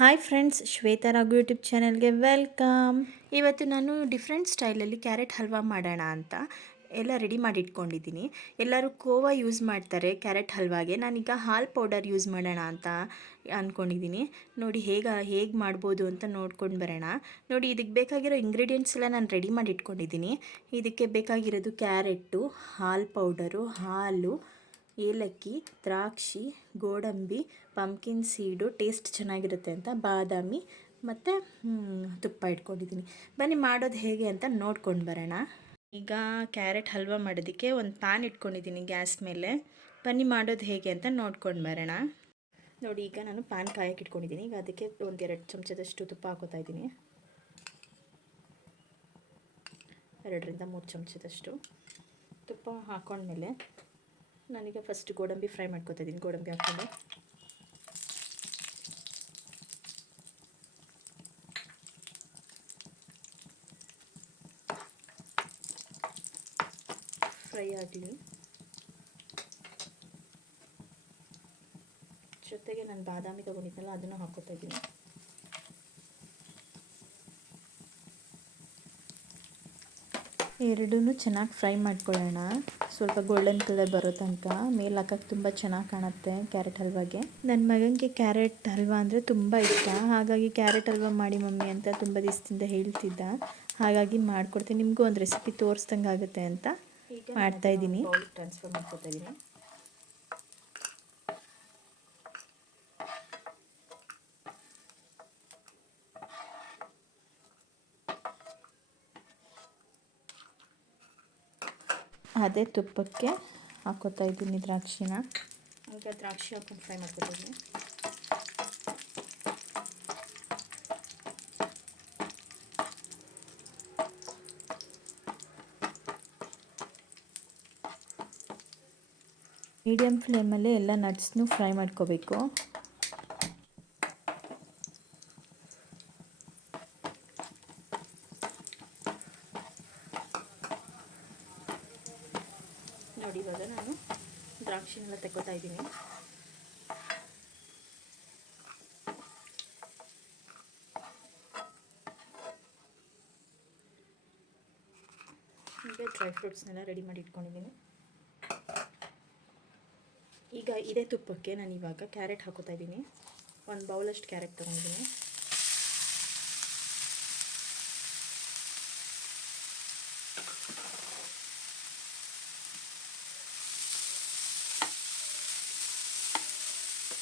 Hi friends Shwetha Raghu YouTube ಚಾನಲ್ಗೆ welcome ಇವತ್ತು ನಾನು ಡಿಫ್ರೆಂಟ್ ಸ್ಟೈಲಲ್ಲಿ ಕ್ಯಾರೆಟ್ ಹಲ್ವಾ ಮಾಡೋಣ ಅಂತ ಎಲ್ಲ ರೆಡಿ ಮಾಡಿ ಇಟ್ಕೊಂಡಿದ್ದೀನಿ ಎಲ್ಲರೂ ಕೋವಾ ಯೂಸ್ ಮಾಡ್ತಾರೆ ಕ್ಯಾರೆಟ್ ಹಲ್ವಾಗೆ. ನಾನೀಗ ಹಾಲು ಪೌಡರ್ ಯೂಸ್ ಮಾಡೋಣ ಅಂತ ಅಂದ್ಕೊಂಡಿದ್ದೀನಿ ನೋಡಿ ಹೇಗೆ ಹೇಗೆ ಮಾಡ್ಬೋದು ಅಂತ ನೋಡ್ಕೊಂಡು ಬರೋಣ. ನೋಡಿ ಇದಕ್ಕೆ ಬೇಕಾಗಿರೋ ಇಂಗ್ರೀಡಿಯೆಂಟ್ಸ್ ಎಲ್ಲ ನಾನು ರೆಡಿ ಮಾಡಿ ಇಟ್ಕೊಂಡಿದ್ದೀನಿ ಇದಕ್ಕೆ ಬೇಕಾಗಿರೋದು ಕ್ಯಾರೆಟ್ಟು ಹಾಲು ಪೌಡರು ಹಾಲು ಏಲಕ್ಕಿ, ದ್ರಾಕ್ಷಿ, ಗೋಡಂಬಿ ಪಂಪ್ಕಿನ್ ಸೀಡು ಟೇಸ್ಟ್ ಚೆನ್ನಾಗಿರುತ್ತೆ ಅಂತ ಬಾದಾಮಿ ಮತ್ತು ತುಪ್ಪ ಇಟ್ಕೊಂಡಿದ್ದೀನಿ. ಬನ್ನಿ ಮಾಡೋದು ಹೇಗೆ ಅಂತ ನೋಡ್ಕೊಂಡು ಬರೋಣ. ಈಗ ಕ್ಯಾರೆಟ್ ಹಲ್ವಾ ಮಾಡೋದಕ್ಕೆ ಒಂದು ಪ್ಯಾನ್ ಇಟ್ಕೊಂಡಿದ್ದೀನಿ ಗ್ಯಾಸ್ ಮೇಲೆ. ಬನ್ನಿ ಮಾಡೋದು ಹೇಗೆ ಅಂತ ನೋಡ್ಕೊಂಡು ಬರೋಣ. ನೋಡಿ, ಈಗ ನಾನು ಪ್ಯಾನ್ ಕಾಯಕ್ಕೆ ಇಟ್ಕೊಂಡಿದ್ದೀನಿ. ಈಗ ಅದಕ್ಕೆ ಒಂದೆರಡು ಚಮಚದಷ್ಟು ತುಪ್ಪ ಹಾಕೋತಾ ಇದ್ದೀನಿ. ಎರಡರಿಂದ ಮೂರು ಚಮಚದಷ್ಟು ತುಪ್ಪ ಹಾಕೊಂಡ್ಮೇಲೆ ನಾನೀಗ ಫಸ್ಟ್ ಗೋಡಂಬಿ ಫ್ರೈ ಮಾಡ್ಕೊತಾ ಇದ್ದೀನಿ. ಗೋಡಂಬಿ ಹಾಕ್ಕೊಂಡು. ಫ್ರೈ ಆಗಲಿ. ಜೊತೆಗೆ ನಾನು ಬಾದಾಮಿ ತೊಗೊಂಡಿದ್ದೆನಲ್ಲ ಅದನ್ನು ಹಾಕೋತಾ ಇದ್ದೀನಿ. ಎರಡೂ ಚೆನ್ನಾಗಿ ಫ್ರೈ ಮಾಡ್ಕೊಳ್ಳೋಣ. ಸ್ವಲ್ಪ ಗೋಲ್ಡನ್ ಕಲರ್ ಬರೋ ತನಕ. ಮೇಲೆ ಹಾಕಕ್ಕೆ ತುಂಬ ಚೆನ್ನಾಗಿ ಕಾಣುತ್ತೆ ಕ್ಯಾರೆಟ್ ಹಲ್ವಾಗೆ. ನನ್ನ ಮಗನಿಗೆ ಕ್ಯಾರೆಟ್ ಹಲ್ವಾ ಅಂದರೆ ತುಂಬ ಇಷ್ಟ. ಹಾಗಾಗಿ ಕ್ಯಾರೆಟ್ ಹಲ್ವಾ ಮಾಡಿ ಮಮ್ಮಿ ಅಂತ ತುಂಬ ದಿವಸದಿಂದ ಹೇಳ್ತಿದ್ದ. ಹಾಗಾಗಿ ಮಾಡಿಕೊಡ್ತೀನಿ ನಿಮಗೂ ಒಂದು ರೆಸಿಪಿ ತೋರಿಸ್ದಂಗೆ ಆಗುತ್ತೆ ಅಂತ ಮಾಡ್ತಾ ಇದ್ದೀನಿ. ಟ್ರಾನ್ಸ್ಫರ್ ಮಾಡ್ಕೊತಾ ಇದ್ದೀನಿ. ಅದೇ ತುಪ್ಪಕ್ಕೆ ಹಾಕೋತಾ ಇದ್ದೀನಿ ದ್ರಾಕ್ಷಿನ. ಈಗ ದ್ರಾಕ್ಷಿ ಹಾಕೊಂಡು ಫ್ರೈ ಮಾಡ್ಕೊತೀನಿ ಮೀಡಿಯಮ್ ಫ್ಲೇಮಲ್ಲಿ ಎಲ್ಲ ನಟ್ಸ್ನೂ ಫ್ರೈ ಮಾಡ್ಕೋಬೇಕು. ನೋಡಿ ಇವಾಗ ನಾನು? ದ್ರಾಕ್ಷಿನೆಲ್ಲ ತಗೋತಾ ಇದ್ದೀನಿ. ಈಗ ಡ್ರೈ ಫ್ರೂಟ್ಸ್ನೆಲ್ಲ ರೆಡಿ ಮಾಡಿ ಇಟ್ಕೊಂಡಿದ್ದೀನಿ. ಈಗ ಇದೇ ತುಪ್ಪಕ್ಕೆ ನಾನು ಇವಾಗ ಕ್ಯಾರೆಟ್ ಹಾಕೋತಾ ಇದ್ದೀನಿ. ಒಂದು ಬೌಲಷ್ಟು ಕ್ಯಾರೆಟ್ ತೊಗೊಂಡಿದ್ದೀನಿ.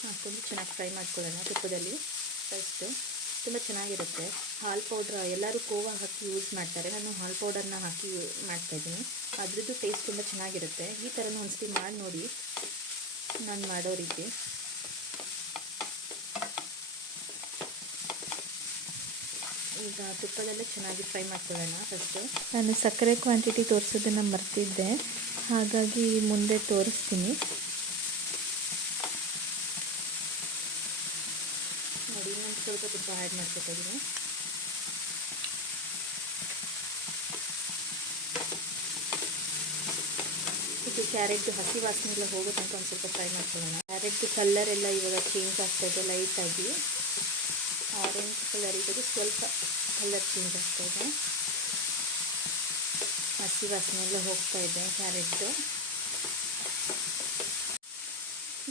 ಹಾಕ್ಕೊಂಡು ಚೆನ್ನಾಗಿ ಫ್ರೈ ಮಾಡ್ಕೊಳ್ಳೋಣ ತುಪ್ಪದಲ್ಲಿ ಫಸ್ಟು ತುಂಬ ಚೆನ್ನಾಗಿರುತ್ತೆ. ಹಾಲು ಪೌಡ್ರ್ ಎಲ್ಲರೂ ಕೋವಾ ಹಾಕಿ ಯೂಸ್ ಮಾಡ್ತಾರೆ. ನಾನು ಹಾಲು ಪೌಡರ್ನ ಹಾಕಿ ಮಾಡ್ತಾಯಿದ್ದೀನಿ ಅದ್ರದ್ದು ಟೇಸ್ಟ್ ತುಂಬ ಚೆನ್ನಾಗಿರುತ್ತೆ. ಈ ಥರನೂ ಒಂದ್ಸತಿ ಮಾಡಿ ನೋಡಿ ನಾನು ಮಾಡೋ ರೀತಿ. ಈಗ ತುಪ್ಪದಲ್ಲೇ ಚೆನ್ನಾಗಿ ಫ್ರೈ ಮಾಡ್ಕೊಳ್ಳೋಣ ಫಸ್ಟು ನಾನು ಸಕ್ಕರೆ ಕ್ವಾಂಟಿಟಿ ತೋರಿಸೋದನ್ನು ಮರ್ತಿದ್ದೆ. ಹಾಗಾಗಿ ಮುಂದೆ ತೋರಿಸ್ತೀನಿ ನೋಡಿ ನಾನು ಸ್ವಲ್ಪ ತುಪ್ಪ ಆ್ಯಡ್ ಮಾಡ್ಕೊತಾ ಇದ್ದೀನಿ ಇದು ಕ್ಯಾರೆಟ್ದು ಹಸಿ ವಾಸನೆ ಎಲ್ಲ ಹೋಗೋ ಒಂದು ಸ್ವಲ್ಪ ಫ್ರೈ ಮಾಡ್ಕೊಳ್ಳೋಣ. ಕ್ಯಾರೆಟ್ದು ಕಲರ್ ಎಲ್ಲ ಇವಾಗ ಚೇಂಜ್ ಆಗ್ತಾಯಿದೆ ಲೈಟಾಗಿ ಆರೆಂಜ್ ಕಲರ್ ಇರೋದು ಸ್ವಲ್ಪ ಕಲರ್ ಚೇಂಜ್ ಆಗ್ತಾಯಿದೆ ಹಸಿ ವಾಸನೆ ಎಲ್ಲ ಹೋಗ್ತಾ ಇದೆ ಕ್ಯಾರೆಟ್ದು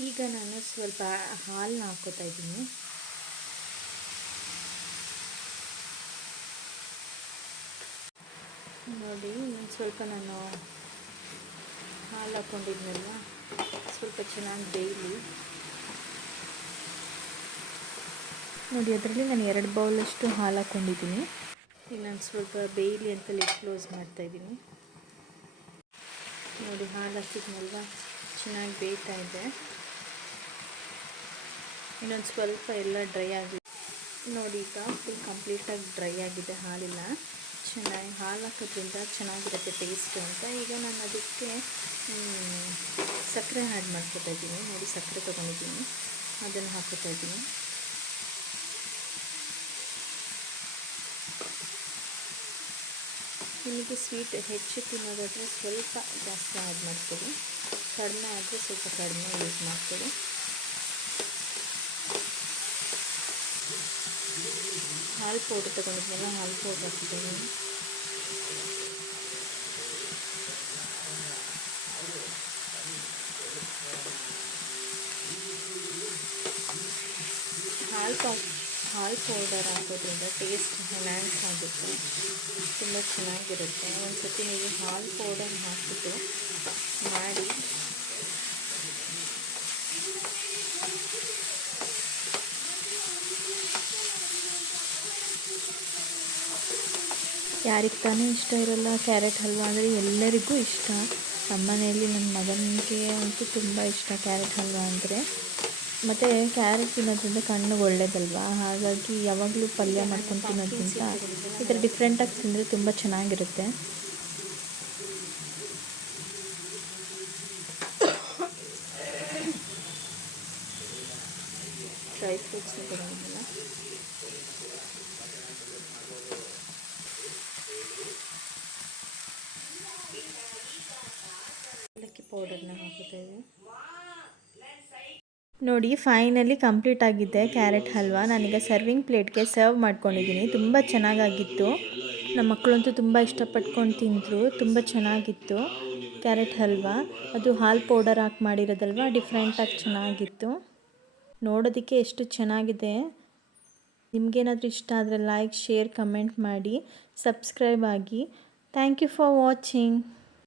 ಈಗ ನಾನು ಸ್ವಲ್ಪ ಹಾಲನ್ನ ಹಾಕೋತಾ ಇದ್ದೀನಿ ನೋಡಿ ಸ್ವಲ್ಪ ನಾನು ಹಾಲು ಹಾಕ್ಕೊಂಡಿದ್ನಲ್ಲ ಸ್ವಲ್ಪ ಚೆನ್ನಾಗಿ ಬೇಯಲಿ. ನೋಡಿ, ಅದರಲ್ಲಿ ನಾನು ಎರಡು ಬೌಲಷ್ಟು ಹಾಲು ಹಾಕ್ಕೊಂಡಿದ್ದೀನಿ ಈಗ ನಾನು ಸ್ವಲ್ಪ ಬೇಯಲಿ ಅಂತ ಲಿಡ್ ಕ್ಲೋಸ್ ಮಾಡ್ತಾಯಿದ್ದೀನಿ ನೋಡಿ, ಹಾಲು ಹಾಕಿದ್ನಲ್ವ, ಚೆನ್ನಾಗಿ ಬೇಯ್ತಾ ಇದೆ. ಇನ್ನೊಂದು ಸ್ವಲ್ಪ ಎಲ್ಲ ಡ್ರೈ ಆಗಿದೆ ನೋಡಿ ಈಗ ಫುಲ್ ಕಂಪ್ಲೀಟಾಗಿ ಡ್ರೈ ಆಗಿದೆ ಹಾಲಿಲ್ಲ. ಚೆನ್ನಾಗಿ ಹಾಲು ಹಾಕೋದ್ರಿಂದ ಚೆನ್ನಾಗಿರುತ್ತೆ ಟೇಸ್ಟು ಅಂತ. ಈಗ ನಾನು ಅದಕ್ಕೆ ಸಕ್ಕರೆ ಆ್ಯಡ್ ಮಾಡ್ಕೊತಾ ಇದ್ದೀನಿ. ನೋಡಿ ಸಕ್ಕರೆ ತೊಗೊಂಡಿದ್ದೀನಿ. ಅದನ್ನು ಹಾಕೋತಾ ಇದ್ದೀನಿ. ನಿಮಗೆ ಸ್ವೀಟ್ ಹೆಚ್ಚು ತಿನ್ನೋದಾದರೆ ಸ್ವಲ್ಪ ಜಾಸ್ತಿ ಆ್ಯಡ್ ಮಾಡ್ತೀವಿ ಕಡಿಮೆ ಆದರೆ ಸ್ವಲ್ಪ ಕಡಿಮೆ ಯೂಸ್ ಮಾಡ್ಕೊಳ್ಳಿ ಹಾಲು ಪೌಡ್ರ್ ತೊಗೊಂಡಿದ್ನಲ್ಲ ಹಾಲು ಪೌಡ್ರ್ ಹಾಕ್ತಿದ್ದೀನಿ ಹಾಲು ಪೌ ಹಾಲು ಪೌಡರ್ ಹಾಕೋದ್ರಿಂದ ಟೇಸ್ಟ್ ಎನ್ಹ್ಯಾನ್ಸ್ ಆಗುತ್ತೆ ತುಂಬ ಚೆನ್ನಾಗಿರುತ್ತೆ ಒಂದು ಸತಿ ನೀವು ಹಾಲು ಪೌಡರ್ ಹಾಕಿಬಿಟ್ಟು ಮಾಡಿ ಯಾರಿಗೆ ತಾನೇ ಇಷ್ಟ ಇರಲ್ಲ, ಕ್ಯಾರೆಟ್ ಹಲ್ವ ಅಂದರೆ ಎಲ್ಲರಿಗೂ ಇಷ್ಟ. ನಮ್ಮ ಮನೆಯಲ್ಲಿ ನನ್ನ ಮಗನಿಗೆ ಅಂತೂ ತುಂಬ ಇಷ್ಟ ಕ್ಯಾರೆಟ್ ಹಲ್ವ ಅಂದರೆ. ಮತ್ತು ಕ್ಯಾರೆಟ್ ತಿನ್ನೋದ್ರಿಂದ ಕಣ್ಣು ಒಳ್ಳೇದಲ್ವಾ? ಹಾಗಾಗಿ ಯಾವಾಗಲೂ ಪಲ್ಯ ಮಾಡ್ಕೊಂಡು ತಿನ್ನೋದ್ರಿಂದ ಈ ಥರ ಡಿಫ್ರೆಂಟಾಗಿ ತಿಂದರೆ ತುಂಬ ಚೆನ್ನಾಗಿರುತ್ತೆ ಡ್ರೈ ಫ್ರೂಟ್ಸ್ನ ತಗೊಂಡಿಲ್ಲ ಏಲಕ್ಕಿ ಪೌಡರ್ನ ಹಾಕೋತಾ ಇದ್ದೀನಿ. ನೋಡಿ ಫೈನಲಿ ಕಂಪ್ಲೀಟ್ ಆಗಿದೆ ಕ್ಯಾರೆಟ್ ಹಲ್ವಾ. ನಾನೀಗ ಸರ್ವಿಂಗ್ ಪ್ಲೇಟ್ಗೆ ಸರ್ವ್ ಮಾಡ್ಕೊಂಡಿದ್ದೀನಿ. ತುಂಬ ಚೆನ್ನಾಗಾಗಿತ್ತು. ನಮ್ಮ ಮಕ್ಕಳಂತೂ ತುಂಬ ಇಷ್ಟಪಟ್ಕೊಂಡು ತಿಂದರು. ತುಂಬ ಚೆನ್ನಾಗಿತ್ತು ಕ್ಯಾರೆಟ್ ಹಲ್ವಾ. ಅದು ಹಾಲು ಪೌಡರ್ ಹಾಕಿ ಮಾಡಿರೋದಲ್ವ? ಡಿಫ್ರೆಂಟಾಗಿ ಚೆನ್ನಾಗಿತ್ತು. ನೋಡೋದಕ್ಕೆ ಎಷ್ಟು ಚೆನ್ನಾಗಿದೆ. ನಿಮಗೇನಾದರೂ ಇಷ್ಟ ಆದರೆ ಲೈಕ್ ಶೇರ್ ಕಮೆಂಟ್ ಮಾಡಿ. ಸಬ್ಸ್ಕ್ರೈಬ್ ಆಗಿ. Thank you for watching